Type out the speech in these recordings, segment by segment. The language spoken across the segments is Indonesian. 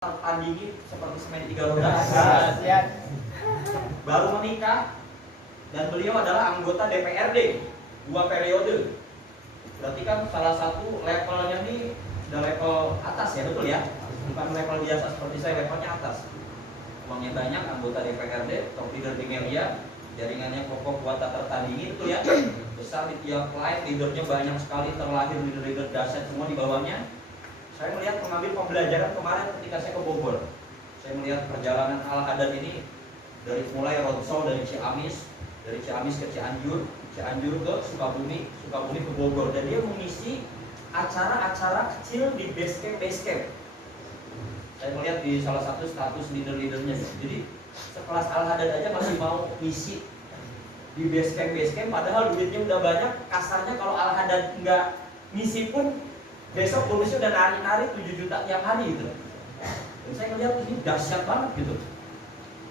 tertandingi seperti semen 3 roda. Baru menikah dan beliau adalah anggota DPRD 2 periode. Berarti kan salah satu levelnya nih udah level atas ya, betul ya? Bukan level biasa seperti saya, levelnya atas. Uangnya banyak, anggota DPRD, top leader di media, jaringannya kokoh kuat tak tertandingi, betul ya? Besar di tiap line, leadernya banyak sekali, terlahir leader-leader dahsyat semua di bawahnya. Saya melihat mengambil pembelajaran kemarin ketika saya ke Bogor. Saya melihat perjalanan Al-Haddad ini dari mulai roadshow dari Ciamis ke Cianjur, Cianjur ke Sukabumi, Sukabumi ke Bogor, dan dia mengisi acara-acara kecil di base camp. Saya melihat di salah satu status leader-leadernya. Jadi sekelas Al-Haddad aja masih mau ngisi di base camp, padahal duitnya udah banyak. Kasarnya kalau Al-Haddad nggak ngisi pun besok bonusnya udah nari-nari 7 juta tiap hari gitu. Dan saya ngeliat ini dahsyat banget gitu.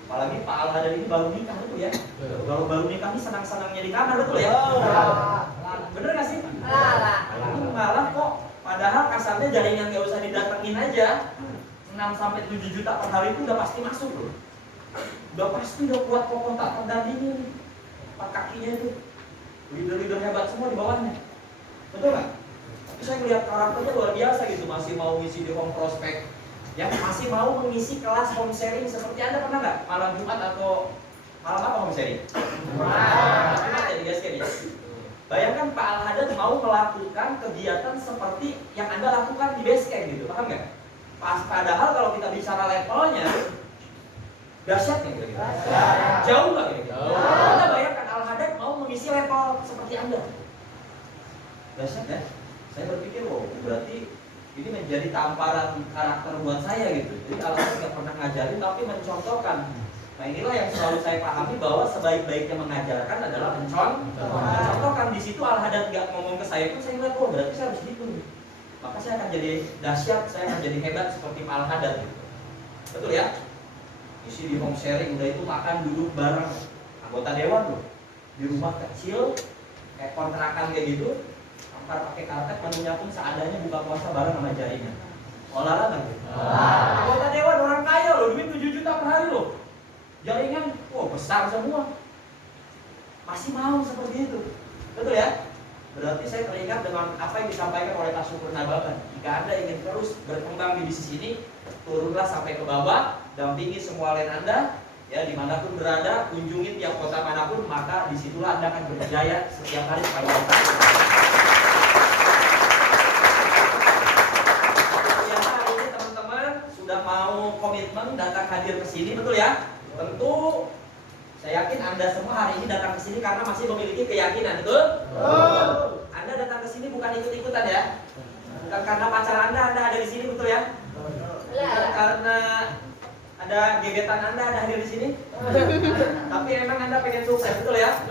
Apalagi Pak Al-Haddad ini baru nikah, betul ya? Kalau baru nikah ini senang-senangnya di kamar, betul ya? Bener gak sih? Ini malah kok, padahal kasarnya jaringan gak usah didatengin aja 6-7 juta per hari itu udah pasti masuk loh. Udah pasti udah kuat kokoh tak terdandingi. 4 kakinya itu leader-leader hebat semua di bawahnya. Betul gak? Tapi saya melihat karakternya luar biasa gitu, masih mau ngisi di home prospect, ya masih mau mengisi kelas home sharing. Seperti Anda pernah nggak malam Jumat atau malam apa home sharing? Jumat ya digaskan ya. Bayangkan Pak Al-Haddad mau melakukan kegiatan seperti yang Anda lakukan di base camp gitu, paham nggak? Padahal kalau kita bicara levelnya dahsyat nih kira-kira. Jauh nggak kira-kira? Anda bayangkan Al-Haddad mau mengisi level seperti Anda. Dahsyat ya? Saya berpikir, berarti ini menjadi tamparan karakter buat saya gitu. Jadi Al-Haddad nggak pernah ngajarin tapi mencontohkan. Nah inilah yang selalu saya pahami, bahwa sebaik-baiknya mengajarkan adalah mencontohkan. Di situ Al-Haddad nggak ngomong ke saya pun saya ngeliat, berarti saya harus gitu. Maka saya akan jadi dahsyat, saya akan jadi hebat seperti Pak Al-Haddad gitu. Betul ya? Isi di home sharing, udah itu makan duduk bareng anggota dewan loh, di rumah kecil kayak kontrakan kayak gitu. Pakai karpet, menunya pun seadanya, buka puasa bareng sama jaringan. Olahraga gitu. Anggota dewan orang kaya loh, duit 7 juta per hari loh. Jaringan, besar semua. Masih mau seperti itu. Betul ya? Berarti saya teringat dengan apa yang disampaikan oleh Pak Purnababan. Jika Anda ingin terus berkembang di bisnis ini, turunlah sampai ke bawah, dampingi semua line Anda, ya dimanapun berada, kunjungi tiap kota manapun, maka disitulah Anda akan berjaya setiap hari supaya mau komitmen datang hadir ke sini, betul ya? Tentu saya yakin Anda semua hari ini datang ke sini karena masih memiliki keyakinan, betul? Anda datang ke sini bukan ikut-ikutan ya? Bukan karena pacar Anda ada di sini, betul ya? Bukan karena ada gebetan Anda hadir di sini. Tapi emang Anda pengen sukses, betul ya?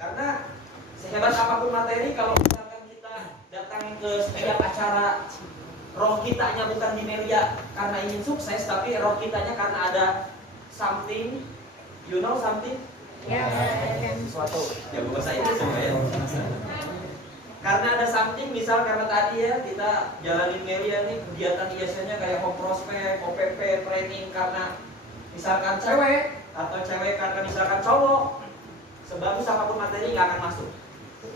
Karena sehebat apapun materi, kalau misalkan kita datang ke setiap acara, roh kitanya bukan di media karena ingin sukses, tapi roh kitanya karena ada something, you know something? Sesuatu. Ya bahasa Inggris semua ya. Karena ada something, misal karena tadi ya kita jalanin media nih, kegiatan biasanya kayak home prospect, OPP, training karena misalkan cewek, atau cewek karena misalkan cowok, sebagus apapun materi nggak akan masuk.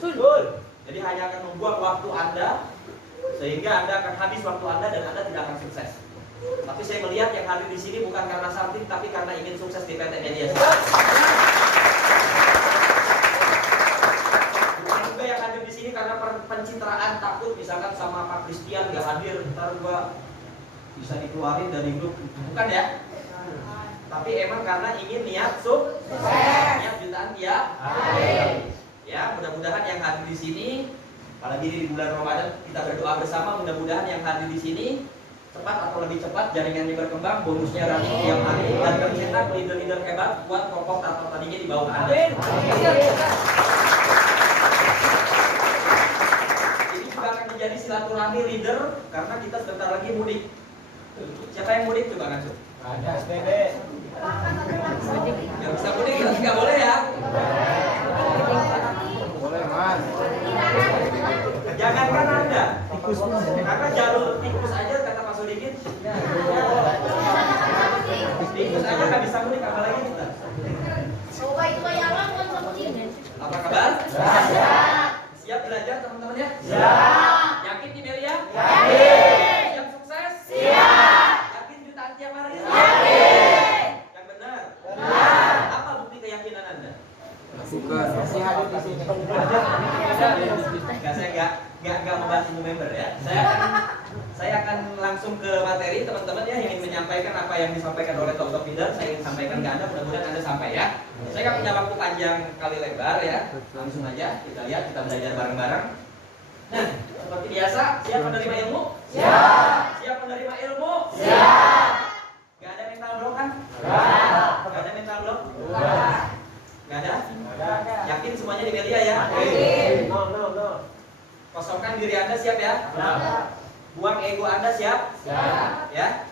Betul. Jadi hanya akan membuang waktu Anda, sehingga Anda akan habis waktu Anda dan Anda tidak akan sukses. Tapi saya melihat yang hadir di sini bukan karena something, tapi karena ingin sukses di PT Media. Bukan juga yang hadir di sini karena pencitraan, takut misalkan sama Pak Christian nggak hadir, ntar gua bisa dikeluarin dari grup. Bukan ya? Tapi emang karena ingin niat sukses, niat jutaan tiap hari. Ya, mudah-mudahan yang hadir di sini, apalagi di bulan Ramadan, kita berdoa bersama, mudah-mudahan yang hadir di sini cepat atau lebih cepat jaringannya berkembang, bonusnya running tiap hari, dan tercetak leader-leader hebat buat kokoh atau tadinya di bawah Anda. Ini juga akan menjadi silaturahmi leader karena kita sebentar lagi mudik. Siapa yang mudik coba ngacu? Ada SPB. Yang bisa mudik berarti nggak boleh ya? Boleh mas. Jangankan Anda, karena jalur tikus aja kata Pak Sodikin Tikus aja nggak bisa mudik, apalagi kita. Apa kabar? Siap belajar teman-teman ya? Yakin di Melia? Siap sukses? Yakin jutaan tiap hari? Yang benar? Apa bukti keyakinan Anda? Masih hadir di sini. Enggak, saya enggak membahas ilmu member ya. Saya akan langsung ke materi teman-teman ya, ingin menyampaikan apa yang disampaikan oleh Dr. Peter. Saya ingin sampaikan ke Anda, mudah-mudahan Anda sampai ya. Saya nggak punya waktu panjang kali lebar ya. Langsung aja kita lihat, kita belajar bareng-bareng. Nah, seperti biasa, siap menerima ilmu? Siap menerima ilmu? Gak ada mental block kan? Gak ada mental block? Gak ada? Yakin semuanya di media ya? No. Kosongkan diri Anda, siap ya? Buang ego Anda, siap? Ya?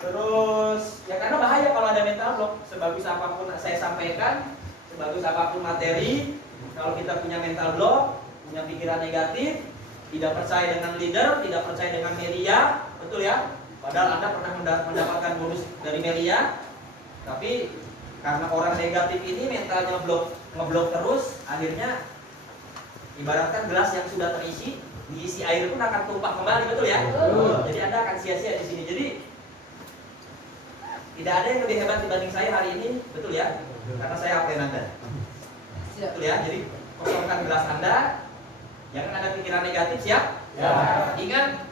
Terus, ya karena bahaya kalau ada mental block. Sebagus apapun saya sampaikan, sebagus apapun materi, kalau kita punya mental block, punya pikiran negatif, tidak percaya dengan leader, tidak percaya dengan media, betul ya? Padahal Anda pernah mendapatkan bonus dari media, tapi karena orang negatif ini mentalnya ngeblok terus, akhirnya ibaratkan gelas yang sudah terisi, diisi air pun akan tumpah kembali, betul ya? Jadi Anda akan sia-sia di sini. Jadi tidak ada yang lebih hebat dibanding saya hari ini, betul ya? Karena saya kapten Anda, betul ya? Jadi kosongkan gelas Anda, jangan ada pikiran negatif, siap? Ingat,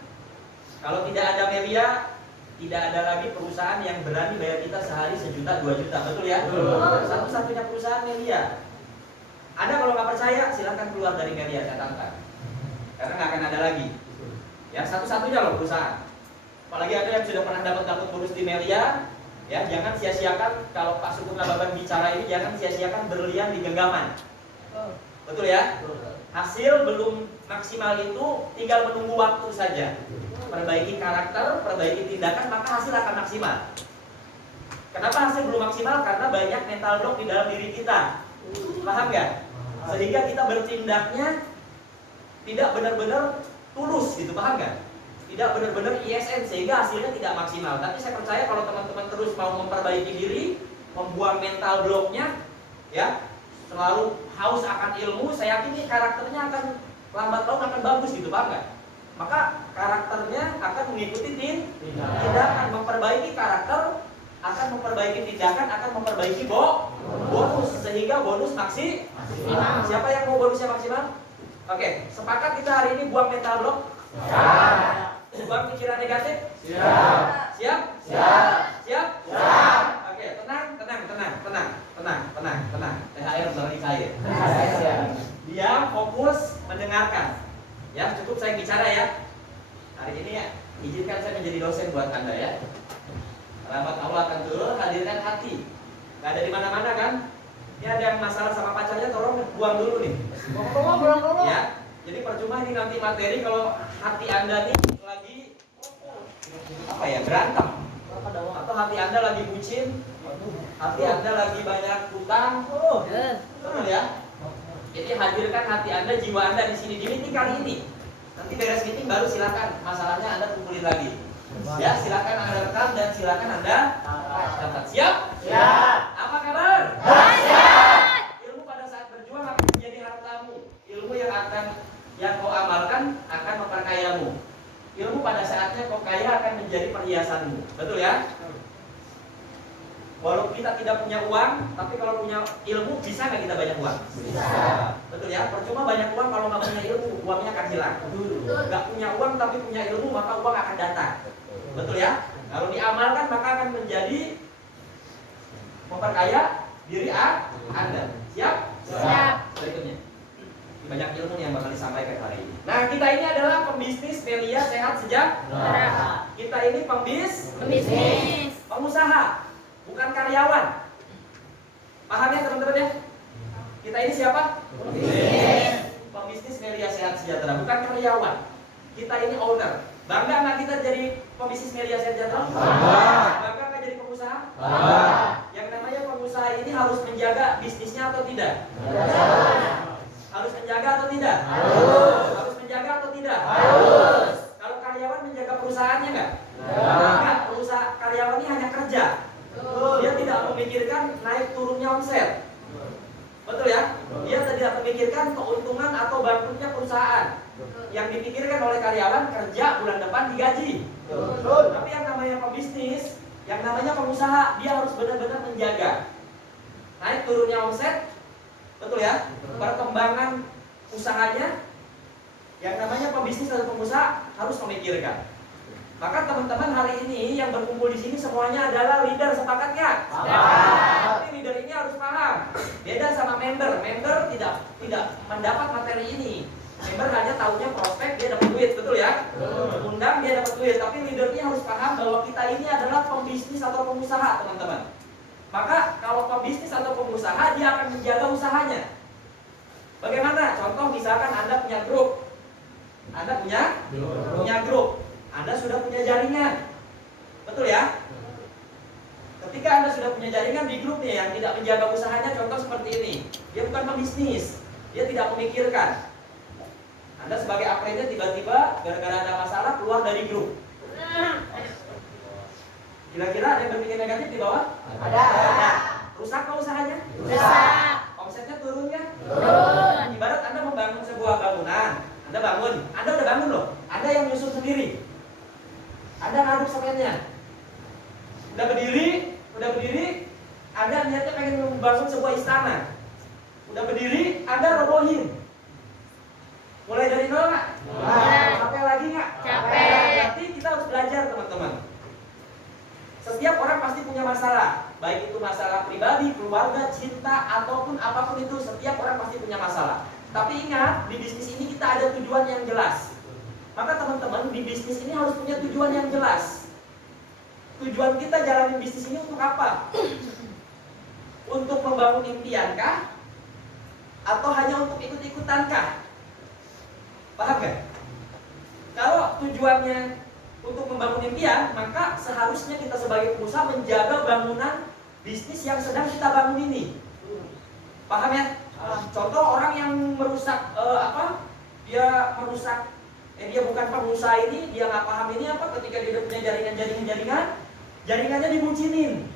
kalau tidak ada media, tidak ada lagi perusahaan yang berani bayar kita sehari 1 juta, 2 juta, betul ya? Satu-satunya perusahaan media. Anda kalau nggak percaya, silahkan keluar dari media, saya tantang. Karena nggak akan ada lagi. Ya, satu-satunya loh perusahaan. Apalagi ada yang sudah pernah dapat bonus di media, ya jangan sia-siakan kalau Pak Sukun Lababan bicara ini, jangan sia-siakan berlian di genggaman. Betul ya? Hasil belum maksimal itu tinggal menunggu waktu saja. Perbaiki karakter, perbaiki tindakan, maka hasil akan maksimal. Kenapa hasil belum maksimal? Karena banyak mental block di dalam diri kita. Paham nggak? Sehingga kita bertindaknya tidak benar-benar tulus gitu, paham nggak? Tidak benar-benar ISN sehingga hasilnya tidak maksimal. Tapi saya percaya kalau teman-teman terus mau memperbaiki diri, membuang mental blocknya, ya selalu haus akan ilmu, saya yakin karakternya akan lambat laun akan bagus gitu, paham nggak? Maka karakternya akan mengikuti tindakan, memperbaiki karakter, akan memperbaiki tindakan, akan memperbaiki bonus sehingga bonus maksimal. Siapa yang mau bonusnya maksimal? Oke, sepakat kita hari ini buang mental block? Buang pikiran negatif? Siap? Oke, tenang. THR lagi cair. Diam, fokus, mendengarkan. Ya, cukup saya bicara ya. Hari ini ya, izinkan saya menjadi dosen buat Anda ya. Rahmat Allah akan turun, hadirkan hati. Gak ada di mana-mana kan? Ini ada yang masalah sama pacarnya, tolong buang dulu nih. Buang dulu. Ya, jadi percuma ini nanti materi kalau hati Anda nih lagi apa ya, berantem. Atau hati Anda lagi bucin, hati Anda lagi banyak utang. Betul ya? Jadi hadirkan hati Anda, jiwa Anda di sini. Di meeting kali ini. Nanti beres meeting baru silakan masalahnya Anda kumpulin lagi. Ya, silakan Anda rekam dan silakan Anda catat. Siap? Apa kabar? Ilmu pada saat berjuang akan menjadi hartamu. Ilmu yang kau amalkan akan memperkayamu. Ilmu pada saatnya kau kaya akan menjadi perhiasanmu. Betul ya? Walaupun kita tidak punya uang, tapi kalau punya ilmu, bisa nggak kita banyak uang? Bisa. Betul ya? Percuma banyak uang kalau nggak punya ilmu, uangnya akan hilang. Nggak punya uang tapi punya ilmu, maka uang akan datang. Betul ya? Kalau diamalkan maka akan menjadi memperkaya diri Anda. Siap? Berikutnya. Banyak ilmu yang bakal disampaikan hari ini. Nah, kita ini adalah pembisnis Melia Sehat Sejahtera. Kita ini pembisnis, pengusaha, bukan karyawan. Paham ya teman-teman ya? Kita ini siapa? Pembisnis Melia Sehat Sejahtera, bukan karyawan. Kita ini owner. Bangga nggak kita jadi pembisnis Melia Sehat Sejahtera? Bangga nggak jadi pengusaha? Yang namanya pengusaha ini harus menjaga bisnisnya atau tidak? Harus menjaga atau tidak? Harus menjaga atau tidak? Kalau karyawan menjaga perusahaannya nggak? Nggak kerja. Dia tidak memikirkan naik turunnya omset. Betul ya? Dia tidak memikirkan keuntungan atau bangkrutnya perusahaan. Yang dipikirkan oleh karyawan kerja bulan depan digaji. Tapi yang namanya pebisnis, yang namanya pengusaha, dia harus benar-benar menjaga naik turunnya omset. Betul ya? Perkembangan usahanya. Yang namanya pebisnis atau pengusaha harus memikirkan. Maka teman-teman hari ini yang berkumpul di sini semuanya adalah leader, sepakat nggak? Tapi leader ini harus paham. Beda sama member. Member tidak mendapat materi ini. Member hanya tahunya prospek, dia dapat duit, betul ya? Undang dia dapat duit. Tapi leader ini harus paham bahwa kita ini adalah pembisnis atau pengusaha, teman-teman. Maka kalau pembisnis atau pengusaha, dia akan menjaga usahanya. Bagaimana? Contoh misalkan Anda punya grup. Anda punya grup. Anda sudah punya jaringan. Betul ya? Ketika Anda sudah punya jaringan di grupnya yang tidak menjaga usahanya, contoh seperti ini. Dia bukan pembisnis. Dia tidak memikirkan. Anda sebagai aprennya tiba-tiba gara-gara ada masalah keluar dari grup. Kira-kira ada yang berpikir negatif di bawah? Ada. Rusak nggak usahanya? Rusak. Omsetnya turun nggak? Turun. Ibarat Anda membangun sebuah bangunan. Anda bangun. Anda udah bangun loh. Anda yang nyusun sendiri. Anda ngaduk semennya. Udah berdiri. Anda niatnya pengen membangun sebuah istana. Udah berdiri, Anda robohin. Mulai dari nol nggak? Capek lagi nggak? Capek. Berarti kita harus belajar, teman-teman. Setiap orang pasti punya masalah, baik itu masalah pribadi, keluarga, cinta, ataupun apapun itu. Setiap orang pasti punya masalah. Tapi ingat, di bisnis ini kita ada tujuan yang jelas. Maka teman-teman, di bisnis ini harus punya tujuan yang jelas. Tujuan kita jalanin bisnis ini untuk apa? Untuk membangun impiankah? Atau hanya untuk ikut-ikutankah? Paham gak? Kalau tujuannya untuk membangun impian, maka seharusnya kita sebagai pengusaha menjaga bangunan bisnis yang sedang kita bangun ini. Paham ya? Contoh orang yang merusak dia bukan pengusaha ini, dia nggak paham ini apa, ketika dia punya jaringannya dibucinin.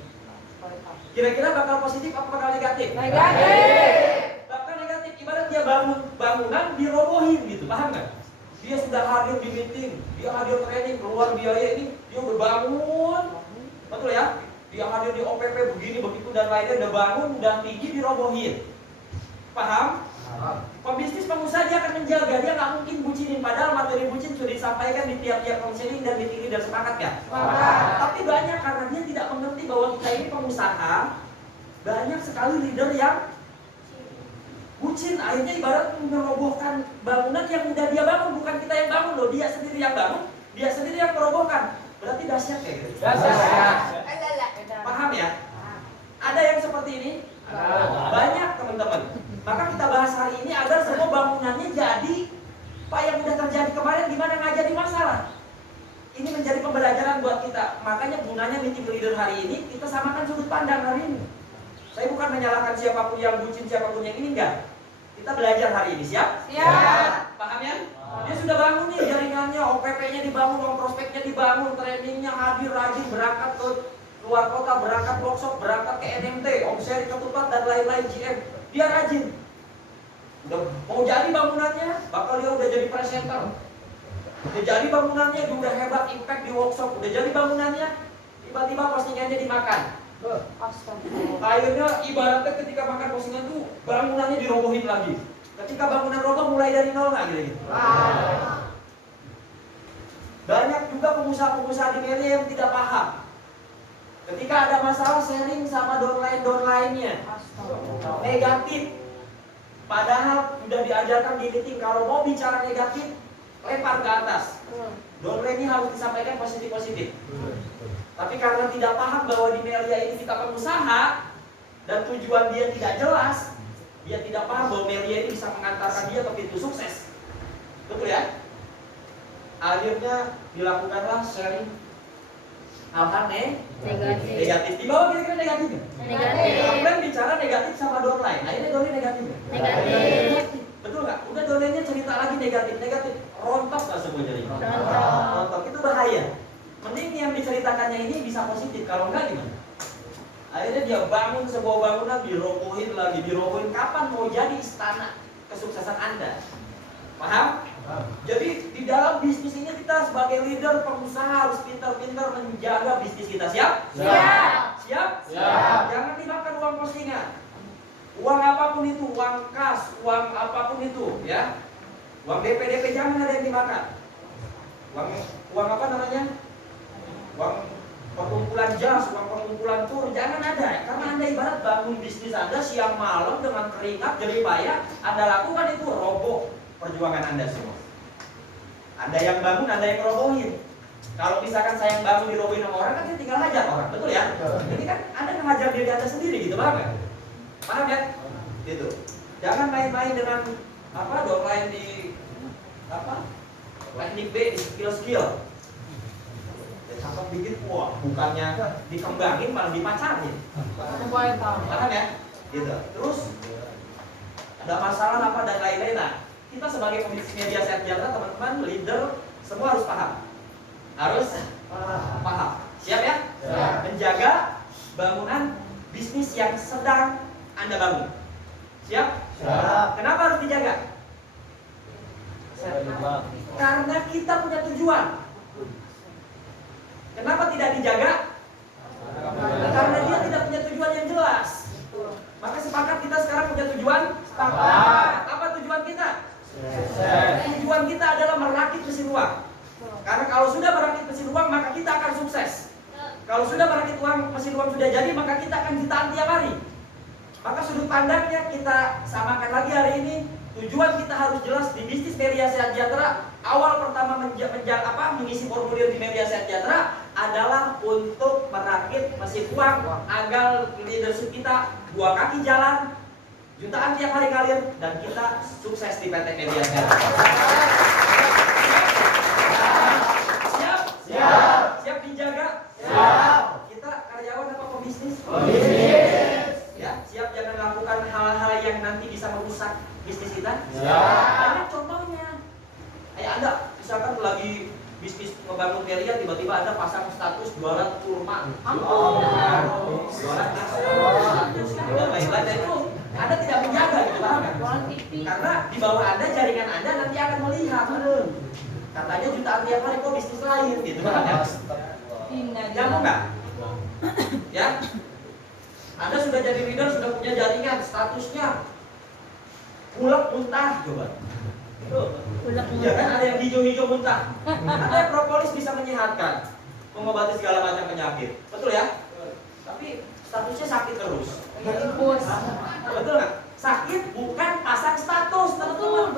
Kira-kira bakal positif apa bakal negatif? Negatif. Bakal negatif. Ibarat dia bangunan dirobohin gitu, paham nggak? Dia sudah hadir di meeting, dia hadir training, keluar biaya ini, dia udah bangun, betul ya? Dia hadir di OPP begini begitu dan lainnya, udah bangun, udah tinggi, dirobohin. Paham? Pembisnis pengusaha dia akan menjaga, dia nggak mungkin bucinin. Padahal materi bucin sudah disampaikan di tiap-tiap konseling dan meeting leader, sepakat ya? Tapi banyak karena dia tidak mengerti bahwa kita ini pengusaha, banyak sekali leader yang bucin. Akhirnya ibarat merobohkan bangunan yang udah dia bangun, bukan kita yang bangun loh, dia sendiri yang bangun, dia sendiri yang merobohkan. Berarti dahsyat kayak gitu. Paham ya? Ada yang seperti ini? Banyak, teman-teman. Maka kita bahas hari ini agar semua bangunannya jadi Pak yang udah terjadi kemarin gimana nggak jadi masalah. Ini menjadi pembelajaran buat kita. Makanya gunanya meeting leader hari ini kita samakan sudut pandang hari ini. Saya bukan menyalahkan siapapun yang bucin, siapapun yang ini, enggak. Kita belajar hari ini, siap? Siap. Paham ya? Dia sudah bangun nih jaringannya, OPP-nya dibangun, uang prospeknya dibangun, trainingnya hadir, rajin, berangkat ke luar kota, berangkat workshop, berangkat ke NMT, omset ketupat dan lain-lain GM. Dia rajin. Udah mau jadi bangunannya, bakal dia udah jadi presenter. Udah jadi bangunannya, dia udah hebat impact di workshop. Udah jadi bangunannya, tiba-tiba postingannya dimakan. Akhirnya ibaratnya ketika makan postingan tuh bangunannya dirobohin lagi. Ketika bangunan roboh mulai dari nol nggak gitu. Banyak juga pengusaha-pengusaha di media yang tidak paham. Ketika ada masalah sharing sama downline-downline-nya negatif. Padahal sudah diajarkan di meeting kalau mau bicara negatif lempar ke atas. Downline ini harus disampaikan positif-positif. Tapi karena tidak paham bahwa di media ini kita pengusaha dan tujuan dia tidak jelas, dia tidak paham bahwa media ini bisa mengantarkan dia ke pintu sukses. Betul ya? Akhirnya dilakukanlah sharing hal-hal negatif. Di bawah kira-kira negatif ya? Negatif. Downline bicara negatif sama downline. Akhirnya downline negatif ya? Negatif. Betul nggak? Udah downline-nya cerita lagi negatif. Rontok nggak semua jadi? Rontok. Rontok itu bahaya. Mending yang diceritakannya ini bisa positif, kalau enggak gimana? Akhirnya dia bangun sebuah bangunan, dirobohin lagi, dirobohin. Kapan mau jadi istana kesuksesan Anda? Paham? Jadi di dalam bisnis ini kita sebagai leader, pengusaha harus pintar-pintar menjaga bisnis kita. Siap? Siap. Siap? Siap. Jangan dimakan uang postingan. Uang apapun itu, uang kas, uang apapun itu, ya. Uang DP jangan ada yang dimakan. Uang apa namanya? Uang perkumpulan jas, uang perkumpulan tur, jangan ada. Karena Anda ibarat bangun bisnis Anda siang malam dengan keringat, jerih payah, Anda lakukan itu, roboh perjuangan Anda semua. Anda yang bangun, Anda yang robohin. Kalau misalkan saya yang bangun dirobohin sama orang, kan saya tinggal ngajar orang, betul ya? Ini kan Anda mengajar diri Anda sendiri gitu, paham ya? Paham ya? Gitu. Jangan main-main dengan domain di teknik B, di skill-skill. Cakep dikit, wah, bukannya dikembangin malah dipacarin. Paham ya? Gitu. Terus ada masalah apa dan lain-lain. Nah, kita sebagai pembisnis media sejahtera, teman-teman, leader, semua harus paham. Harus paham. Siap ya? Siap. Menjaga bangunan bisnis yang sedang Anda bangun. Siap? Siap. Kenapa harus dijaga? Karena kita punya tujuan. Kenapa tidak dijaga? Karena dia tidak punya tujuan yang jelas. Maka sepakat kita sekarang punya tujuan? Sepakat. Apa tujuan kita? Sukses. Tujuan kita adalah merakit mesin uang. Karena kalau sudah merakit mesin uang, maka kita akan sukses. Kalau sudah merakit mesin uang sudah jadi, maka kita akan jutaan tiap hari. Maka sudut pandangnya kita samakan lagi hari ini. Tujuan kita harus jelas di bisnis Media Sejahtera. Awal pertama mengisi formulir di Media Sejahtera adalah untuk merakit mesin uang agar leadership kita dua kaki jalan, jutaan tiap hari ngalir, dan kita sukses di PT Media Sejahtera. Siap? Siap. Siap dijaga? Siap. Kita karyawan apa pebisnis? Pebisnis. Ya, siap jangan lakukan hal-hal yang nanti bisa merusak bisnis kita. Siap. Banyak contohnya. Anda misalkan lagi bisnis ngebangun Media, tiba-tiba Anda pasang status jualan kurma. Jualan status dan lain-lain. Itu Anda tidak menjaga gitu, paham kan? Karena di bawah Anda, jaringan Anda nanti akan melihat. Katanya jutaan tiap hari kok bisnis lain gitu, paham kan? Nyambung nggak? Ya. Anda sudah jadi leader, sudah punya jaringan, statusnya ulek muntah, coba. Ya kan ada yang hijau-hijau muntah. Ada propolis bisa menyehatkan, mengobati segala macam penyakit, betul ya? Tapi statusnya sakit terus. Betul nggak? Sakit bukan pasang status, teman-teman.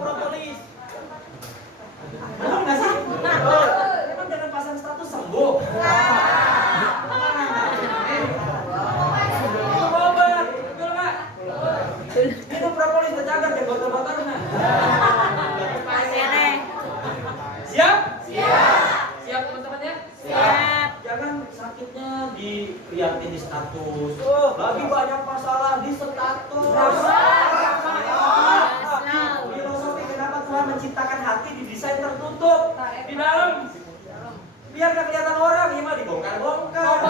Propolis. Betul nggak sih? Memang jangan pasang status sembuh. Minum propolis terjaga ya botol-botolnya. Siap? Siap. Siap teman-teman ya? Siap. Jangan sakitnya dilihatin di status. Lagi banyak masalah di status. Filosofi kenapa Tuhan menciptakan hati didesain tertutup di dalam, biar gak kelihatan orang, ya mah dibongkar-bongkar.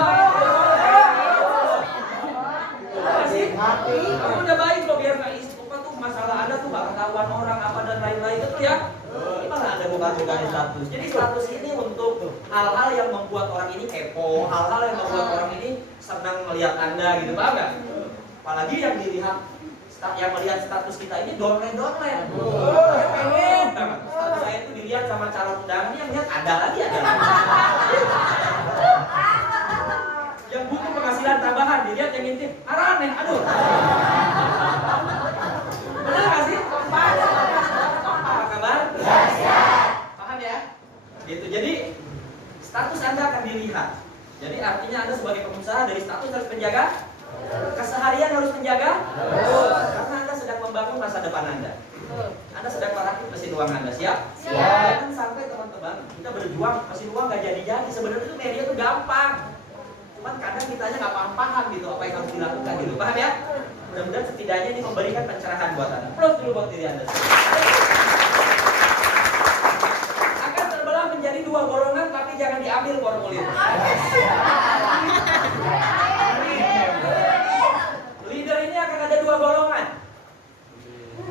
Hati. Kamu udah baik loh, biar nggak tuh masalah Anda tuh nggak ketahuan orang apa dan lain-lain, betul ya? Gimana Anda buka-buka di status? Jadi status ini untuk hal-hal yang membuat orang ini kepo, hal-hal yang membuat orang ini senang melihat Anda gitu, paham nggak? Apalagi yang melihat status kita ini downline. Dia pengen banget status saya itu dilihat sama calon undangan, yang lihat ada lagi. Yang butuh penghasilan tambahan dilihat yang ngintip, aneh, aduh. Benar nggak sih? Apa kabar? Paham ya? Gitu. Jadi status Anda akan dilihat. Jadi artinya Anda sebagai pengusaha dari status harus menjaga, keseharian harus menjaga, karena Anda sedang membangun masa depan Anda. Anda sedang merakit mesin uang Anda, siap? Jangan sampai teman-teman kita berjuang mesin uang nggak jadi-jadi. Sebenarnya itu media itu gampang. Cuman kadang kita aja nggak paham gitu apa yang harus dilakukan gitu, paham ya? Mudah-mudahan setidaknya ini memberikan pencerahan buat Anda. Plus dulu buat diri Anda. Akan terbelah menjadi dua golongan formulir. Leader ini akan ada dua golongan.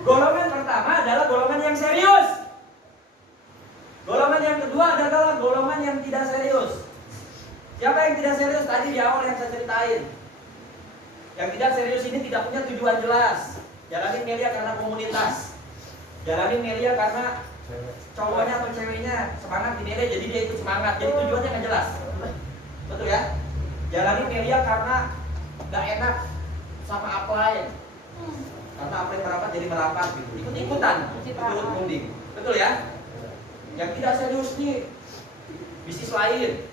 Golongan pertama adalah golongan yang serius. Golongan yang kedua adalah golongan yang tidak serius. Siapa yang tidak serius? Tadi di awal yang saya ceritain. Yang tidak serius ini tidak punya tujuan jelas. Jalanin media karena komunitas. Jalanin media karena cowoknya atau ceweknya semangat di media, jadi dia ikut semangat. Jadi tujuannya nggak jelas. Betul ya? Jalanin media karena nggak enak sama upline. Karena upline merapat jadi merapat gitu. Ikut-ikutan, ikut munding. Betul ya? Yang tidak serius nih bisnis lain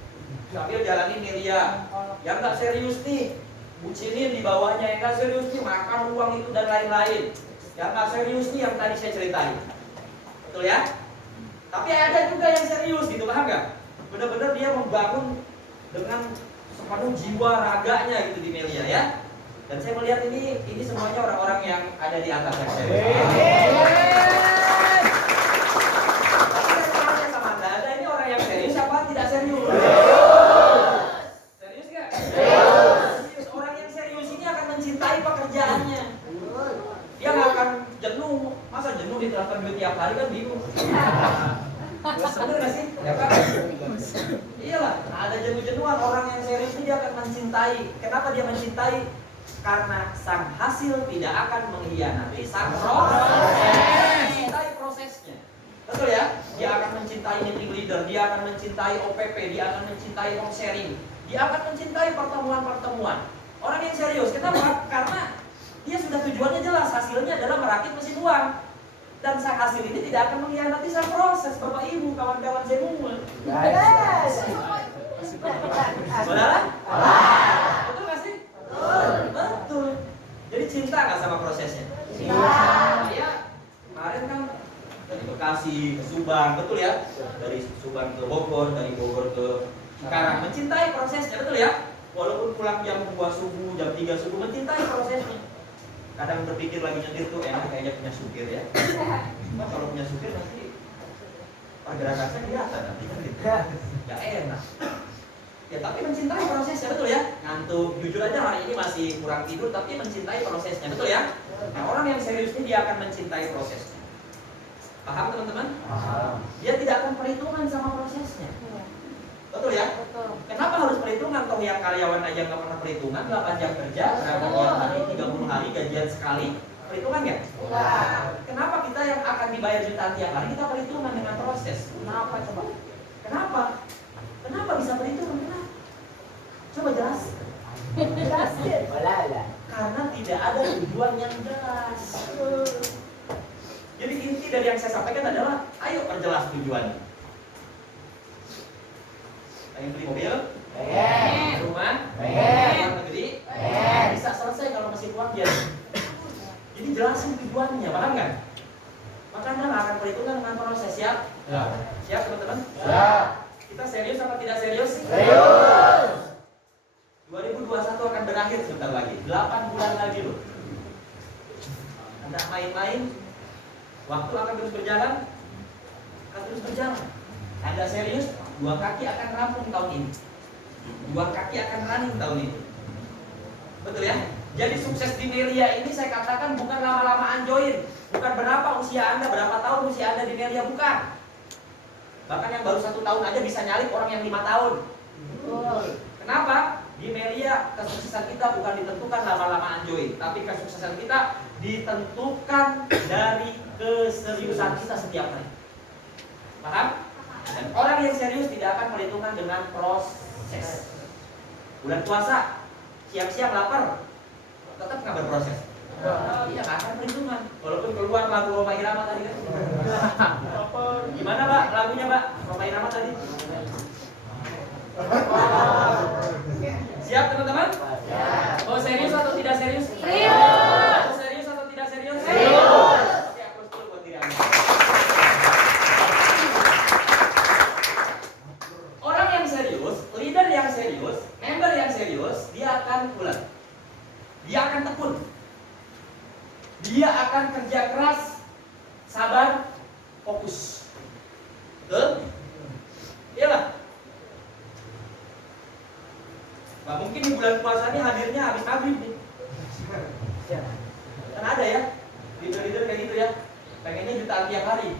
sambil jalanin media. Yang nggak serius nih bucinin di bawahnya. Yang nggak serius nih makan uang itu dan lain-lain. Yang nggak serius nih yang tadi saya ceritain. Betul ya? Tapi ada juga yang serius gitu, paham nggak? Benar-benar dia membangun dengan sepenuh jiwa raganya gitu di media ya. Dan saya melihat ini semuanya orang-orang yang ada di atas yang serius. Serius. Serius nggak? Serius. Orang yang serius ini akan mencintai pekerjaannya. Dia nggak akan jenuh. Masa jenuh diterapkan duit tiap hari kan bingung. Bener nggak sih? Ya kan? Iyalah. Ada jenuh-jenuhan. Orang yang serius ini dia akan mencintai. Kenapa dia mencintai? Karena sang hasil tidak akan mengkhianati sang proses. Mencintai prosesnya. Betul ya? Dia akan mencintai meeting leader, dia akan mencintai OPP, dia akan mencintai home sharing, dia akan mencintai pertemuan-pertemuan. Orang yang serius, kenapa? Karena dia sudah tujuannya jelas, hasilnya adalah merakit mesin uang. Dan sang hasil ini tidak akan mengkhianati sang proses, Bapak Ibu, kawan-kawan semua. Yes. Saudara? Betul nggak sih? Betul. Jadi cinta nggak sama prosesnya? Saya kemarin kan dari Bekasi ke Subang, betul ya? Dari Subang ke Bogor, dari Bogor ke Cikarang, mencintai prosesnya, betul ya? Walaupun pulang jam 2 subuh, jam 3 subuh, mencintai prosesnya. Kadang berpikir lagi nyetir tuh enak kayaknya punya supir ya. Cuma kalau punya supir nanti pergerakannya kelihatan nanti kan gitu. Gak enak. Ya tapi mencintai prosesnya, betul ya? Ngantuk, jujur aja hari ini masih kurang tidur, tapi mencintai prosesnya, betul ya? Nah orang yang serius ini dia akan mencintai prosesnya. Paham teman-teman? Dia tidak akan perhitungan sama prosesnya. Betul ya? Betul. Kenapa harus perhitungan? Toh yang karyawan aja nggak pernah perhitungan, 8 jam kerja, berapa tiap hari, 30 hari, gajian sekali, perhitungan nggak? Kenapa kita yang akan dibayar jutaan tiap hari, kita perhitungan dengan proses? Kenapa coba? Kenapa? Kenapa bisa perhitungan? Kenapa? Coba jelas. Jelasin. Karena tidak ada tujuan yang jelas. Jadi inti dari yang saya sampaikan adalah, ayo perjelas tujuannya. Pengen beli mobil? Pengen. Rumah? Pengen. Luar negeri? Pengen. Bisa selesai kalau masih kuat ya. Jadi jelasin tujuannya, paham nggak? Maka Anda nggak akan perhitungan dengan proses. Siap? Ya. Siap teman-teman? Siap. Kita serius apa tidak serius? Serius. 2021 akan berakhir sebentar lagi. 8 bulan lagi loh. Anda main-main, waktu akan terus berjalan, akan terus berjalan. Anda serius, 2 kaki akan rampung tahun ini. 2 kaki akan running tahun ini. Betul ya? Jadi sukses di media ini saya katakan bukan lama-lamaan join. Bukan berapa usia Anda, berapa tahun usia Anda di media, bukan. Bahkan yang baru 1 tahun aja bisa nyalip orang yang 5 tahun. Kenapa? Di media kesuksesan kita bukan ditentukan lama-lamaan join, tapi kesuksesan kita ditentukan dari keseriusan kita setiap hari. Paham? Dan orang yang serius tidak akan perhitungan dengan proses. Bulan puasa, siang-siang lapar, tetap nggak berproses. Iya, nggak akan perhitungan. Walaupun keluar lagu Roma Irama tadi kan. Gimana Pak lagunya Pak? Roma Irama tadi. Siap teman-teman? Mau serius atau tidak serius? Serius. Mau serius atau tidak serius? Serius. Oke, aku setuju buat diri Anda. Orang yang serius, leader yang serius, member yang serius, dia akan pulang. Dia akan tekun. Dia akan kerja keras, sabar, fokus. Betul? Iya Gak mungkin di bulan puasa ini hadirnya habis maghrib nih. Kan ada ya, leader-leader kayak gitu ya, pengennya jutaan tiap hari.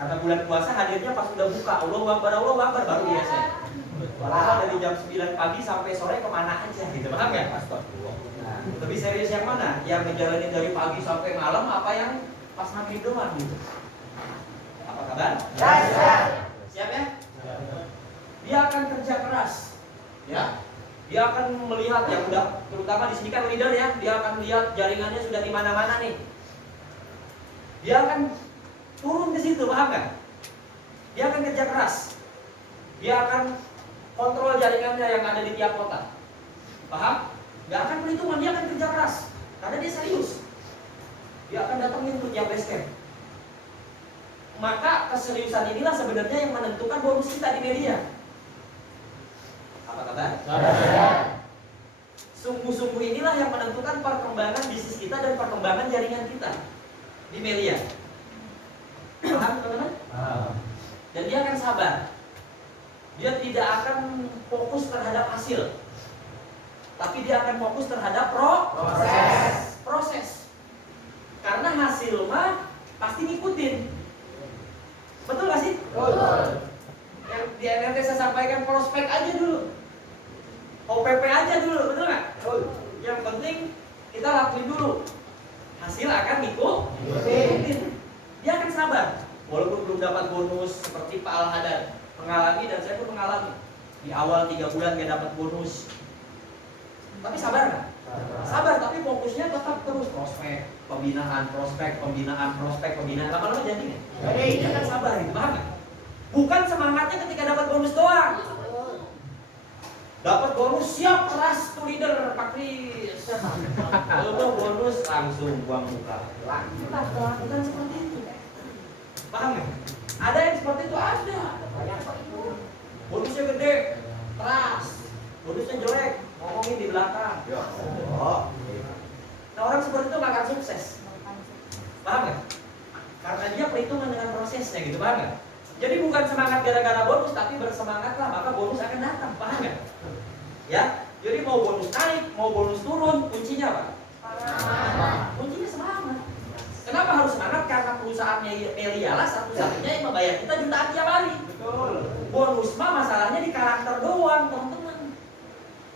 Karena bulan puasa hadirnya pas udah buka, Allahu Akbar baru biasa. Walaupun dari jam 9 pagi sampai sore kemana aja gitu, paham ya? Nah, lebih serius yang mana? Yang ngejalanin dari pagi sampai malam, apa yang pas maghrib doang gitu? Apa kabar? Siap ya? Dia akan kerja keras, ya. Dia akan melihat yang udah, terutama di sini kan leader ya, dia akan lihat jaringannya sudah di mana-mana nih. Dia akan turun ke situ, paham kan? Dia akan kerja keras. Dia akan kontrol jaringannya yang ada di tiap kota. Paham? Gak akan perhitungan, dia akan kerja keras. Karena dia serius. Dia akan datangin untuk tiap base camp. Maka keseriusan inilah sebenarnya yang menentukan bonus kita di media. Apa kabar? Sungguh-sungguh inilah yang menentukan perkembangan bisnis kita dan perkembangan jaringan kita di media. Paham teman-teman? Dan dia akan sabar. Dia tidak akan fokus terhadap hasil, tapi dia akan fokus terhadap proses. Karena hasil mah pasti ngikutin. Betul gak sih? Betul. Yang di NRT saya sampaikan, prospek aja dulu, OPP aja dulu, betul gak? Yang penting kita lakuin dulu, hasil akan ngikutin. Dia akan sabar, walaupun belum dapat bonus seperti Pak Al-Hadad mengalami, dan saya pun mengalami di awal 3 bulan gak dapat bonus, tapi sabar nggak? Sabar, tapi fokusnya tetap terus prospek, pembinaan, lama-lama jadi nggak? Jadi dia kan sabar, gitu, paham nggak? Bukan semangatnya ketika dapat bonus doang. Dapat bonus siap keras tuh leader Pak Kris. Kalau bonus langsung buang muka. Bukan seperti itu. Paham nggak? Ada yang seperti itu, ada. Bonusnya gede, keras. Bonusnya jelek, ngomongin di belakang. Nah, orang seperti itu nggak akan sukses. Paham nggak? Karena dia perhitungan dengan prosesnya gitu, paham nggak? Jadi bukan semangat gara-gara bonus, tapi bersemangatlah maka bonus akan datang, paham nggak? Ya, jadi mau bonus naik, mau bonus turun, kuncinya apa? Kuncinya semangat. Kenapa harus semangat? Karena perusahaannya Melia lah satu-satunya yang membayar kita jutaan tiap hari. Betul. Bonus mah masalahnya di karakter doang, teman-teman.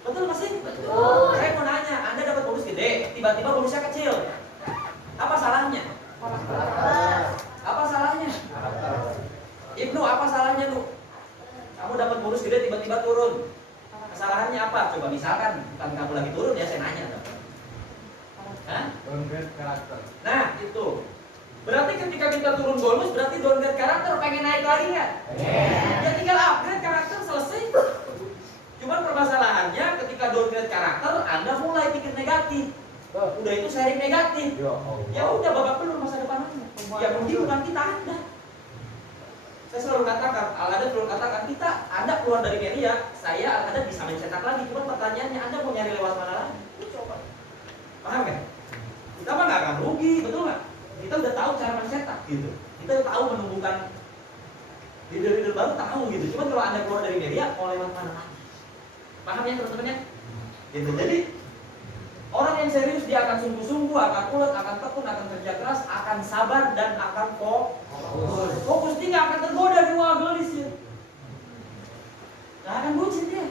Betul nggak sih? Betul. Saya mau nanya, Anda dapat bonus gede, tiba-tiba bonusnya kecil. Apa salahnya? Apa salahnya? Ibnu, apa salahnya lu? Kamu dapat bonus gede tiba-tiba turun. Kesalahannya apa? Coba misalkan bukan kamu lagi turun ya, saya nanya. Hah? Downgrade karakter. Nah, itu. Berarti ketika kita turun bonus, berarti downgrade karakter, pengen naik lagi nggak? Ya tinggal upgrade karakter, selesai. Cuman permasalahannya ketika downgrade karakter, Anda mulai pikir negatif. Udah itu sharing negatif. Ya udah, babak belur masa depan Anda. Yang rugi bukan kita, Anda. Saya selalu katakan, Al-Hadad selalu katakan, Anda keluar dari media, saya Al-Hadad bisa mencetak lagi. Cuma pertanyaannya, Anda mau nyari lewat mana lagi? Coba. Paham kan? Kita mah nggak akan rugi, betul nggak? Kita udah tahu cara mencetak gitu. Kita udah tahu menumbuhkan leader-leader baru, tahu gitu. Cuma kalau Anda keluar dari media, mau lewat mana lagi? Paham ya teman-teman ya? Gitu. Jadi orang yang serius dia akan sungguh-sungguh, akan ulet, akan tekun, akan kerja keras, akan sabar dan akan fokus. Fokus dia nggak akan tergoda di wah gelis ya. Nggak akan bucin dia.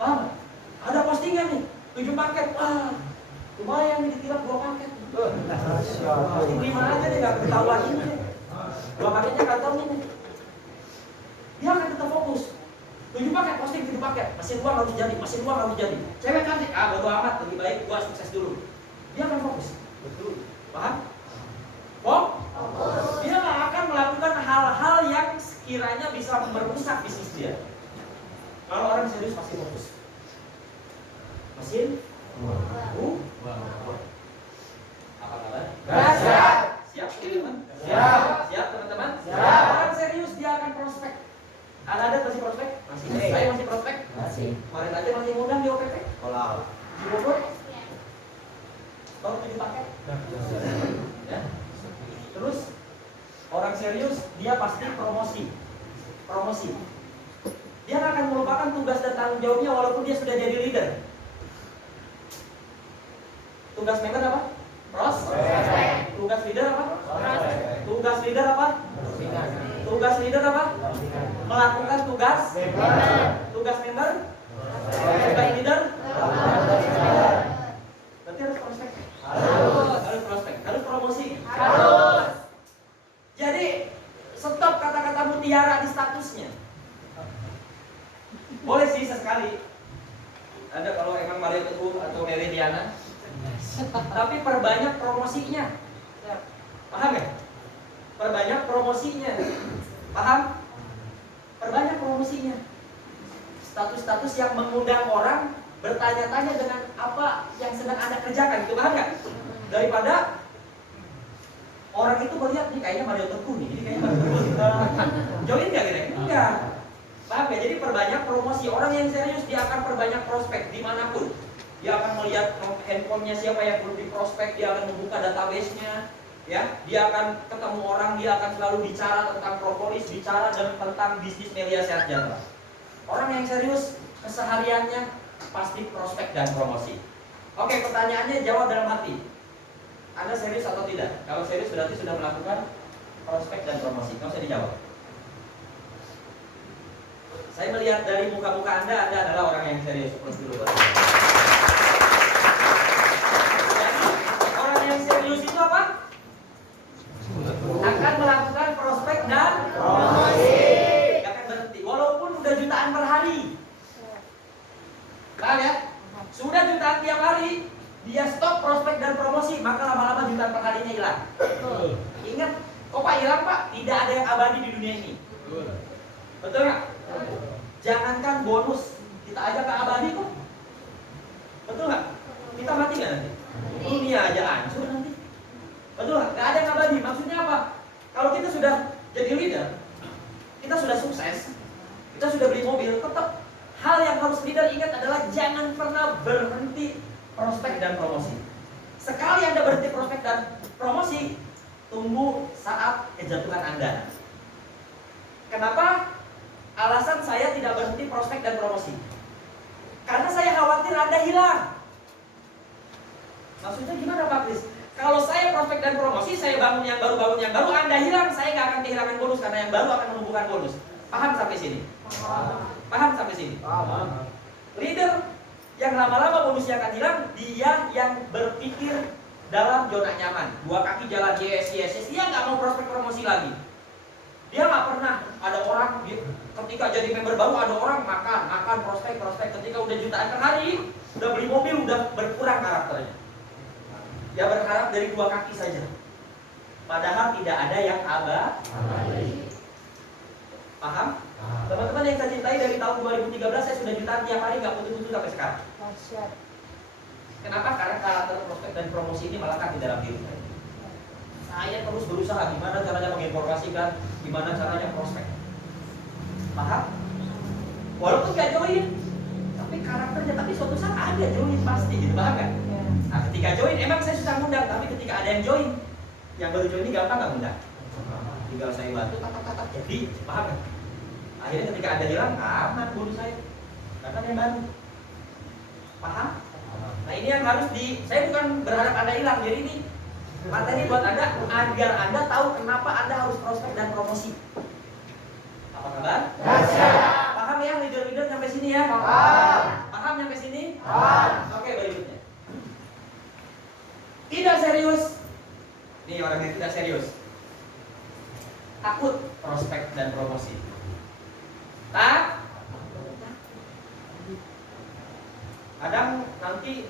Paham? Ada postingan nih, 7 paket, wah lumayan nih ditilap 2 paket. Posting 5 aja deh, nggak ketahuan ini deh. 2 paketnya kantongin nih. Dia akan tetap fokus. 7 paket, posting 7 paket, mesin uang harus jadi, mesin uang harus jadi. Cewek cantik, bodo amat, lebih baik gua sukses dulu. Dia akan fokus. Betul. Paham? Dia nggak akan melakukan hal-hal yang sekiranya bisa merusak bisnis dia. Kalau orang serius pasti fokus. Mesin? Apa kabar? Siap teman-teman? Siap teman-teman? Orang serius dia akan prospek. Al-Hadad masih prospek? Masih. Saya masih prospek? Masih. Kemarin aja masih ngundang di OPP? Kalau di Bogor? Baru 7 paket? Ya. Terus orang serius dia pasti promosi. Dia nggak akan melupakan melupakan tugas dan tanggung jawabnya walaupun dia sudah jadi leader. Tugas member apa? Prospek. Tugas leader apa? Tugas leader apa? Tugas leader apa? Melakukan tugas member. Tugas member? Tugas leader? Berarti harus prospek. Harus prospek. Harus promosi. Jadi stop kata-kata mutiara di statusnya. Boleh sih sesekali. Ada kalau emang Mario Teguh atau Meridiana. Tapi perbanyak promosinya. Paham ya? Perbanyak promosinya. Paham? Perbanyak promosinya. Status-status yang mengundang orang bertanya-tanya dengan apa yang sedang Anda kerjakan. Itu paham nggak? Daripada orang itu melihat nih kayaknya Mario Teguh nih, ini kayaknya Mario Teguh. Join nggak kira-kira? Enggak. Paham ya? Jadi perbanyak promosi. Orang yang serius dia akan perbanyak prospek dimanapun. Dia akan melihat handphonenya siapa yang perlu diprospek, dia akan membuka database-nya, ya. Dia akan ketemu orang, dia akan selalu bicara tentang propolis, bicara dan tentang bisnis media sehat jantung. Orang yang serius kesehariannya pasti prospek dan promosi. Oke, pertanyaannya jawab dalam hati. Anda serius atau tidak? Kalau serius berarti sudah melakukan prospek dan promosi. Nggak usah dijawab. Saya melihat dari muka-muka Anda adalah orang yang serius. Dulu. Orang yang serius itu apa? Akan melakukan prospek dan promosi. Gak akan berhenti. Walaupun udah jutaan per hari. Paham ya? Sudah jutaan tiap hari, dia stop prospek dan promosi, maka lama-lama jutaan per harinya hilang. Ingat, kok Pak hilang Pak? Tidak ada yang abadi di dunia ini. Betul nggak? Jangankan bonus, kita aja ke abadi kok. Betul nggak? Kita mati nggak nanti? Dunia aja hancur nanti. Betul nggak? Nggak ada yang abadi. Maksudnya apa? Kalau kita sudah jadi leader, kita sudah sukses, kita sudah beli mobil, tetap hal yang harus leader ingat adalah jangan pernah berhenti prospek dan promosi. Sekali Anda berhenti prospek dan promosi, tunggu saat kejatuhan Anda. Kenapa? Alasan saya tidak berhenti prospek dan promosi. Karena saya khawatir Anda hilang. Maksudnya gimana Pak Kris? Kalau saya prospek dan promosi, saya bangun yang baru, Anda hilang, saya nggak akan kehilangan bonus karena yang baru akan menumbuhkan bonus. Paham sampai sini? Paham sampai sini? Leader yang lama-lama bonusnya akan hilang, dia yang berpikir dalam zona nyaman. Dua kaki jalan, yes. Dia nggak mau prospek promosi lagi. Dia nggak pernah ada orang ketika jadi member baru ada orang makan prospek. Ketika udah jutaan per hari, udah beli mobil, udah berkurang karakternya. Dia berharap dari dua kaki saja. Padahal tidak ada yang abadi. Paham? Teman-teman yang saya cintai, dari tahun 2013 saya sudah jutaan tiap hari, nggak putus-putus sampai sekarang. Kenapa? Karena karakter prospek dan promosi ini melekat di dalam diri saya. Saya terus berusaha gimana caranya menginformasikan, gimana caranya prospek. Paham? Walaupun nggak join, tapi karakternya, tapi suatu saat ada join pasti, gitu. Paham nggak? Nah, ketika join, emang saya susah ngundang, tapi ketika ada yang join, yang baru join ini gampang nggak ngundang? Tinggal saya bantu, jadi, paham nggak? Akhirnya ketika Anda hilang, aman bonus saya. Karena yang baru. Paham? Nah ini yang harus saya bukan berharap Anda hilang. Jadi ini materi buat Anda agar Anda tahu kenapa Anda harus prospek dan promosi. Apa kabar? Paham ya leader-leader sampai sini ya? Paham sampai sini? Oke, berikutnya. Tidak serius. Ini orang yang tidak serius. Takut prospek dan promosi. Kadang nanti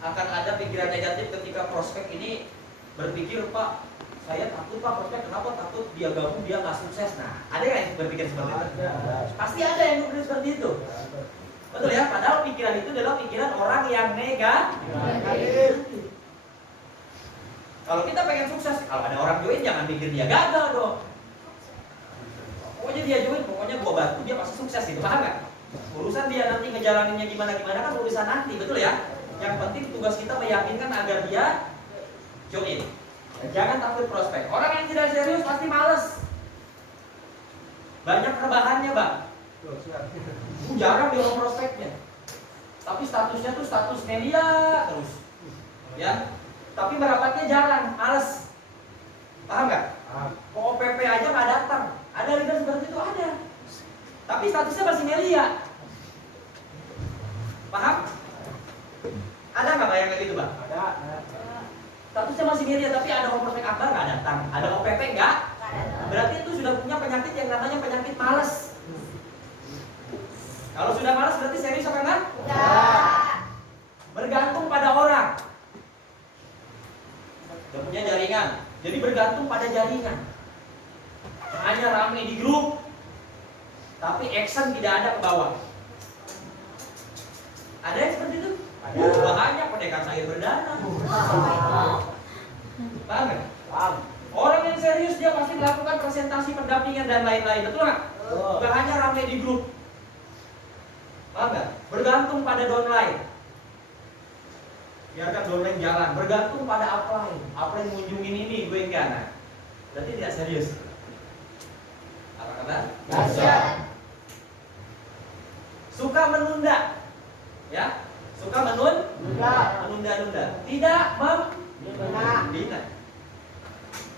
akan ada pikiran negatif ketika prospek ini berpikir, Pak, saya takut Pak prospek, kenapa takut dia gabung, dia nggak sukses. Nah, ada nggak yang berpikir seperti itu? Pasti ada yang berpikir seperti itu. Betul ya? Padahal pikiran itu adalah pikiran orang yang negatif. Kalau kita pengen sukses, kalau ada orang join jangan pikir dia gagal dong. Pokoknya dia join, pokoknya gua bantu dia pasti sukses gitu, paham nggak? Urusan dia nanti ngejalaninnya gimana kan urusan nanti, betul ya? Yang penting tugas kita meyakinkan agar dia join. Jangan takut prospek. Orang yang tidak serius pasti males. Banyak rebahannya, Bang. Jarang di orang prospeknya. Tapi statusnya tuh status media terus. Ya. Tapi merapatnya jarang, males. Paham nggak? Ke OPP aja nggak datang. Ada leader seperti itu ada. Tapi statusnya masih media. Paham? Ada nggak bayang kayak gitu, Bang? Ada. Statusnya masih media, tapi ada orang prospek akbar nggak datang. Ada OPP nggak? Berarti itu sudah punya penyakit yang namanya penyakit males. Kalau sudah malas berarti serius apa enggak? Bergantung pada orang. Sudah punya jaringan. Jadi bergantung pada jaringan. Hanya ramai di grup, tapi action tidak ada ke bawah. Ada yang seperti itu? Banyak pendekar sayur berdana. Paham nggak? Paham. Orang yang serius dia pasti melakukan presentasi pendampingan dan lain-lain. Betul nggak? Gak hanya ramai di grup. Paham nggak? Bergantung pada downline. Biarkan downline jalan. Bergantung pada upline. Upline ngunjungin ini, gue enggak. Nah, berarti tidak serius. Apa kabar? Dahsyat. Suka menunda. Ya, suka menunda. Tidak membina.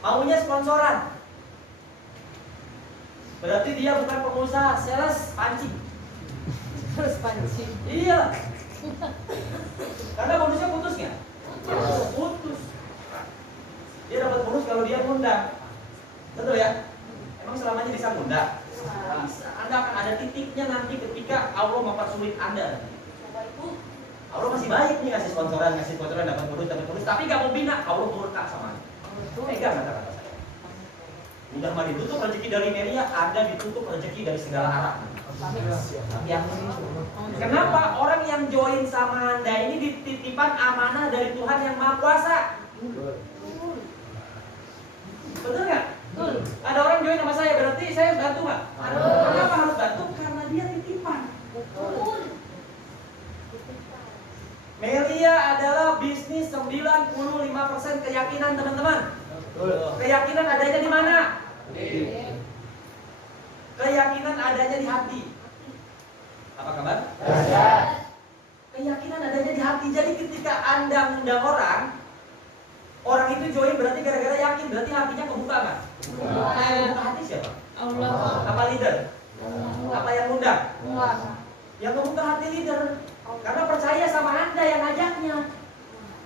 Maunya sponsoran. Berarti dia bukan pengusaha, sales pancing. Terus pancing. Iya. Karena bonusnya putus nggak? Putus. Dia dapat bonus kalau dia ngundang. Betul ya? Emang selamanya bisa ngundang? Bisa. Anda akan ada titiknya nanti ketika Allah mempersulit Anda. Allah masih baik nih ngasih sponsoran dapat bonus, tapi nggak mau bina, Allah murka sama Anda. Pegang kata-kata saya. Udah mah ditutup rezeki dari media, Anda ditutup rezeki dari segala arah. Kenapa orang yang join sama Anda ini dititipan amanah dari Tuhan yang Maha Kuasa? Betul nggak? Ada orang join sama saya, berarti saya harus bantu nggak? Kenapa harus bantu? Karena dia titipan. Melia adalah bisnis 95% keyakinan, teman-teman. Keyakinan adanya di mana? Keyakinan adanya di hati. Apa kabar? Keyakinan adanya di hati. Jadi ketika Anda mengundang orang itu join berarti gara-gara yakin. Berarti hatinya kebuka nggak? Yang membuka hati siapa? Allah. Apa leader? Apa yang undang? Yang membuka hati leader. Karena percaya sama Anda yang ngajaknya.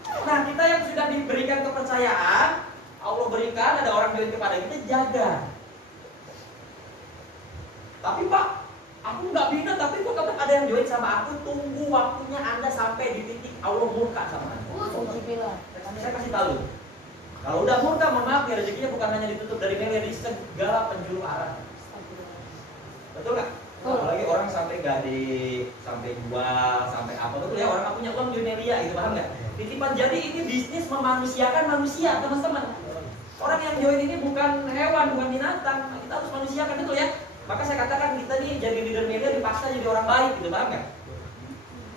Nah, kita yang sudah diberikan kepercayaan, Allah berikan, ada orang join kepada kita, jaga. Tapi Pak, aku nggak bina, tapi kok ada yang join sama aku. Tunggu waktunya Anda sampai di titik Allah murka sama Anda. Saya kasih tahu. Kalau udah murka, mohon maaf ya, rezekinya bukan hanya ditutup dari media, di segala penjuru arah. Betul nggak? Apalagi orang sampai sampai jual, sampai apa, betul ya, orang nggak punya uang di media, gitu, paham nggak? Titipan. Jadi ini bisnis memanusiakan manusia, teman-teman. Orang yang join ini bukan hewan, bukan binatang, kita harus manusiakan, betul ya? Maka saya katakan kita nih jadi leader media dipaksa jadi orang baik, gitu, paham nggak?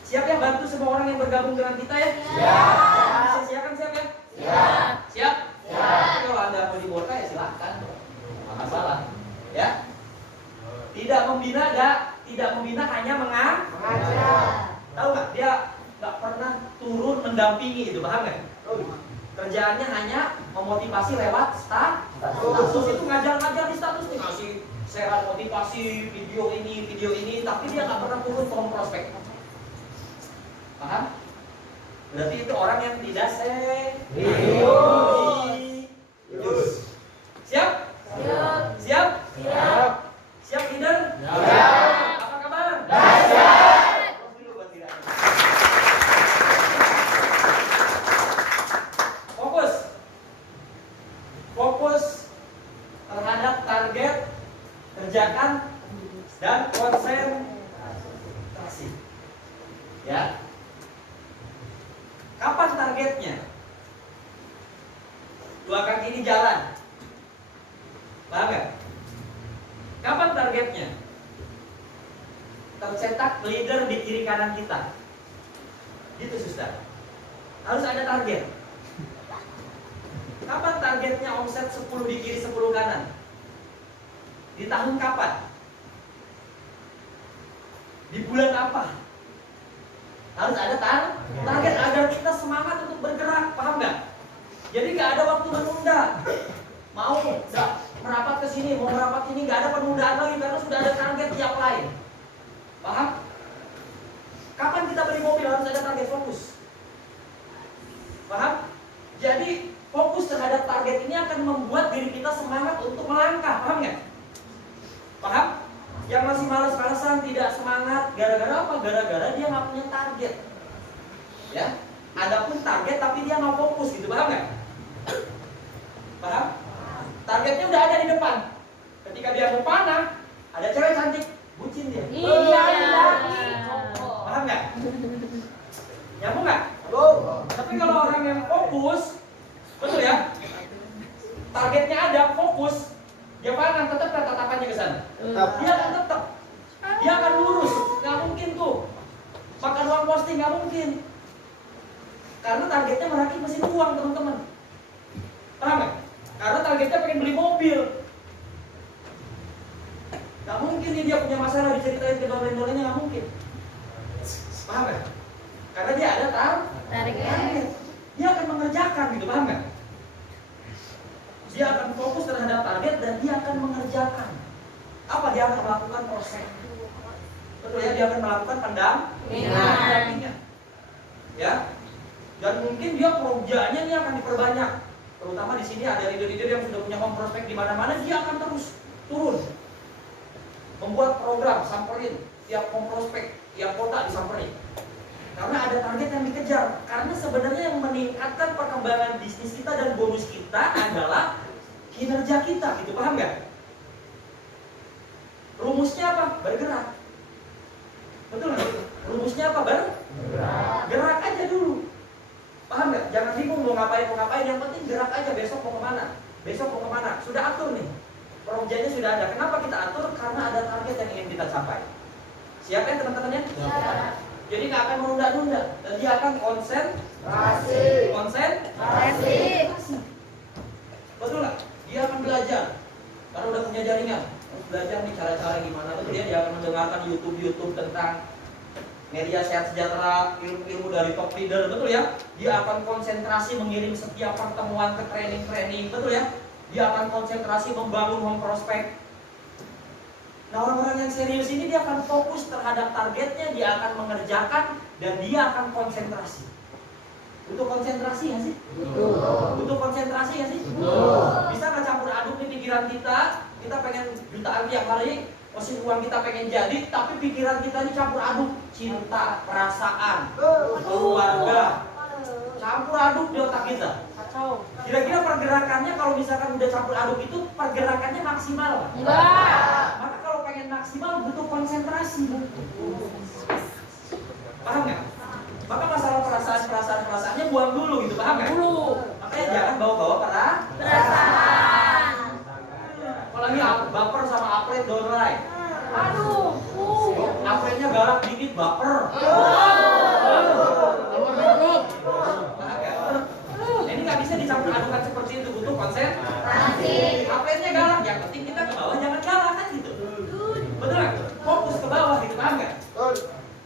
Siap ya bantu semua orang yang bergabung dengan kita ya? Siap. Siap ya? Siap. Kalau Anda mau diborka ya silahkan, nggak masalah, ya. Tidak membina hanya mengajar. Tahu nggak? Dia nggak pernah turun mendampingi, itu paham nggak? Kerjaannya hanya memotivasi lewat status. Itu ngajar-ngajar di status nih, ngasih share motivasi video ini, tapi dia nggak pernah turun ke prospek. Paham? Berarti itu orang yang tidak serius. Siap? Siap? Siap leader? Apa kabar? Dahsyat. Fokus terhadap target, kerjakan dan konsentrasi. Ya. Kapan targetnya? 2 kaki ini jalan. Paham nggak? Kapan targetnya? Tercetak leader di kiri kanan kita. Gitu, Suster. Harus ada target. Kapan targetnya omset 10 di kiri 10 kanan? Di tahun kapan? Di bulan apa? Harus ada target agar kita semangat untuk bergerak, paham nggak? Jadi nggak ada waktu menunda. Mau nggak merapat ke sini, mau merapat ini, nggak ada penundaan lagi karena sudah ada target tiap lain. Paham? Kapan kita beli mobil harus ada target fokus. Paham? Jadi fokus terhadap target ini akan membuat diri kita semangat untuk melangkah, paham nggak? Paham? Yang masih malas-malasan, tidak semangat, gara-gara apa? Gara-gara dia nggak punya target. Ya, adapun target tapi dia nggak fokus gitu, paham nggak? Paham? Targetnya udah ada di depan. Ketika dia mau panah, ada cewek cantik, bucin dia. Iya. Paham nggak? Nyambung nggak? Tapi kalau orang yang fokus, betul ya? Targetnya ada, fokus, dia panah, tetap tatapannya ke sana. Dia akan tetap, dia akan lurus, nggak mungkin tuh makan uang posting, nggak mungkin. Karena targetnya merakit mesin uang, teman-teman. Paham nggak? Karena targetnya pengen beli mobil. Nggak mungkin nih dia punya masalah diceritain ke dolen-dolennya, nggak mungkin. Paham nggak? Karena dia ada target. Dia akan mengerjakan gitu, paham nggak? Dia akan fokus terhadap target dan dia akan mengerjakan. Apa dia akan melakukan proses? Betul ya, dia akan melakukan pendampingan. Ya. Dan mungkin dia pekerjaannya ini akan diperbanyak. Terutama di sini ada leader-leader yang sudah punya home prospect di mana-mana, dia akan terus turun. Membuat program, samperin tiap home prospect, tiap kota disamperin. Karena ada target yang dikejar. Karena sebenarnya yang meningkatkan perkembangan bisnis kita dan bonus kita adalah kinerja kita, gitu, paham nggak? Rumusnya apa? Bergerak. Betul nggak? Rumusnya apa? Gerak aja dulu. Paham nggak? Jangan bingung mau ngapain, yang penting gerak aja. Besok mau kemana? Sudah atur nih. Proyeknya sudah ada. Kenapa kita atur? Karena ada target yang ingin kita capai. Siap ya teman-temannya? Siap. Jadi nggak akan menunda-nunda dan dia akan konsentrasi. Betul nggak? Dia akan belajar karena udah punya jaringan. Harus belajar nih cara-cara gimana. Betul ya? Dia akan mendengarkan YouTube tentang media sehat sejahtera, ilmu-ilmu dari top leader. Betul ya? Dia akan konsentrasi mengirim setiap pertemuan ke training. Betul ya? Dia akan konsentrasi membangun home prospect. Nah, orang-orang yang serius ini dia akan fokus terhadap targetnya, dia akan mengerjakan, dan dia akan konsentrasi. Butuh konsentrasi nggak sih? Butuh konsentrasi nggak sih? Bisa nggak campur aduk nih pikiran kita? Kita pengen jutaan tiap hari, mesin uang kita pengen jadi, tapi pikiran kita ini campur aduk cinta, perasaan, keluarga, campur aduk di otak kita. Kira-kira pergerakannya kalau misalkan udah campur aduk itu pergerakannya maksimal? Enggak. Maka kalau pengen maksimal butuh konsentrasi. Paham nggak? Maka masalah perasaannya buang dulu gitu, paham nggak? Makanya jangan bawa-bawa perasaan. Kalau lagi baper sama upgrade downline. Upgrade-nya galak dikit baper. Ini nggak bisa dicampur adukan seperti itu, butuh konsentrasi. Upgrade-nya galak, yang penting kita ke bawah jangan galak kan gitu. Betul nggak? Fokus ke bawah gitu, paham nggak?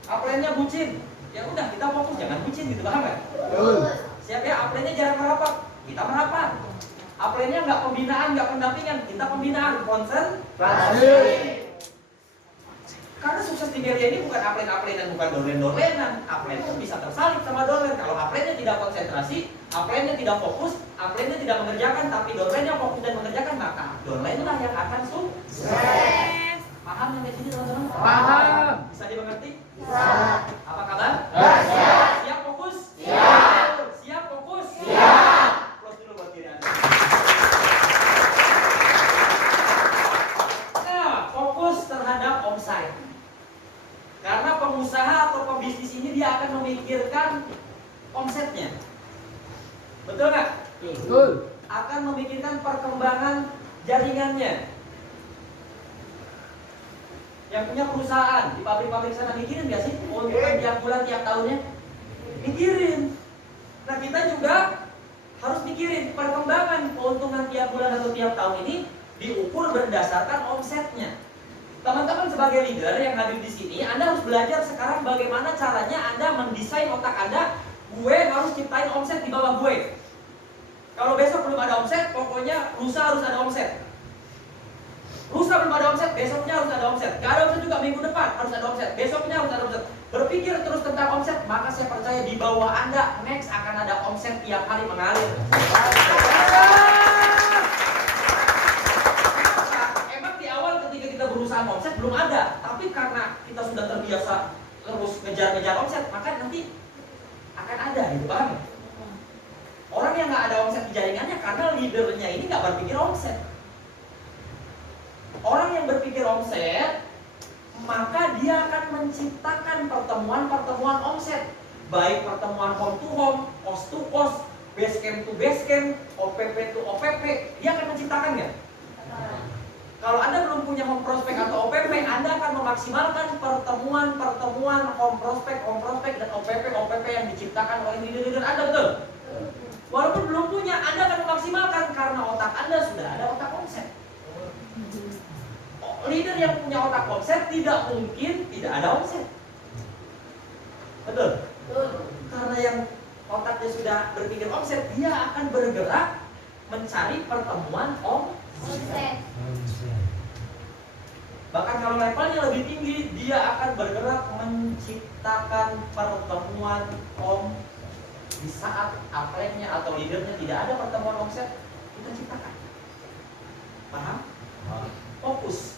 Upgrade-nya bucin. Ya udah kita fokus jangan bucin gitu, paham nggak? Siap ya, upgrade-nya jarang merapat, kita merapat. Upgrade-nya nggak pembinaan, nggak pendampingan, kita pembinaan, konsentrasi. Karena sukses di media ini bukan upgrade dan bukan dolen-dolenan. Upgrade pun bisa tersalib sama dolen. Kalau upgrade-nya tidak konsentrasi, upgrade-nya tidak fokus, upgrade-nya tidak mengerjakan, tapi dolen-nya fokus dan mengerjakan, maka dolen-lah yang akan sukses. Paham yang kayak gini teman-teman? Paham. Bisa dimengerti? Bisa. Apa kabar? Siap. Siap fokus? Siap. Siap fokus? Siap. Close dulu buat diri Anda. Nah, fokus terhadap omset. Karena pengusaha atau pebisnis ini dia akan memikirkan omsetnya. Betul nggak? Betul. Akan memikirkan perkembangan jaringannya. Yang punya perusahaan di pabrik-pabrik sana mikirin nggak sih? Keuntungan tiap bulan, tiap tahunnya? Mikirin. Nah kita juga harus mikirin perkembangan keuntungan tiap bulan atau tiap tahun ini diukur berdasarkan omsetnya. Teman-teman sebagai leader yang hadir di sini, Anda harus belajar sekarang bagaimana caranya Anda mendesain otak Anda. Gue harus ciptain omset di bawah gue. Kalau besok belum ada omset, pokoknya lusa harus ada omset. Lusa belum ada omset, besoknya harus ada omset. Gak ada omset juga, minggu depan harus ada omset, besoknya harus ada omset. Berpikir terus tentang omset, maka saya percaya di bawah Anda next akan ada omset tiap hari mengalir. Emang di awal ketika kita berusaha omset belum ada, tapi karena kita sudah terbiasa terus ngejar-ngejar omset, maka nanti akan ada, gitu paham? Orang yang nggak ada omset di jaringannya karena leadernya ini nggak berpikir omset. Orang yang berpikir omset, maka dia akan menciptakan pertemuan-pertemuan omset, baik pertemuan home to home, cost to cost, base camp to base camp, OPP to OPP, dia akan menciptakan nggak? Kalau Anda belum punya home prospect atau OPP, Anda akan memaksimalkan pertemuan-pertemuan home prospect dan OPP yang diciptakan oleh leader-leader Anda, betul? Walaupun belum punya, Anda akan memaksimalkan karena otak Anda sudah ada otak omset. Leader yang punya otak omset tidak mungkin tidak ada omset. Betul? Karena yang otaknya sudah berpikir omset, dia akan bergerak mencari pertemuan omset. Bahkan kalau levelnya lebih tinggi, dia akan bergerak menciptakan pertemuan omset. Di saat upline-nya atau leadernya tidak ada pertemuan omset, kita ciptakan. Paham? Fokus.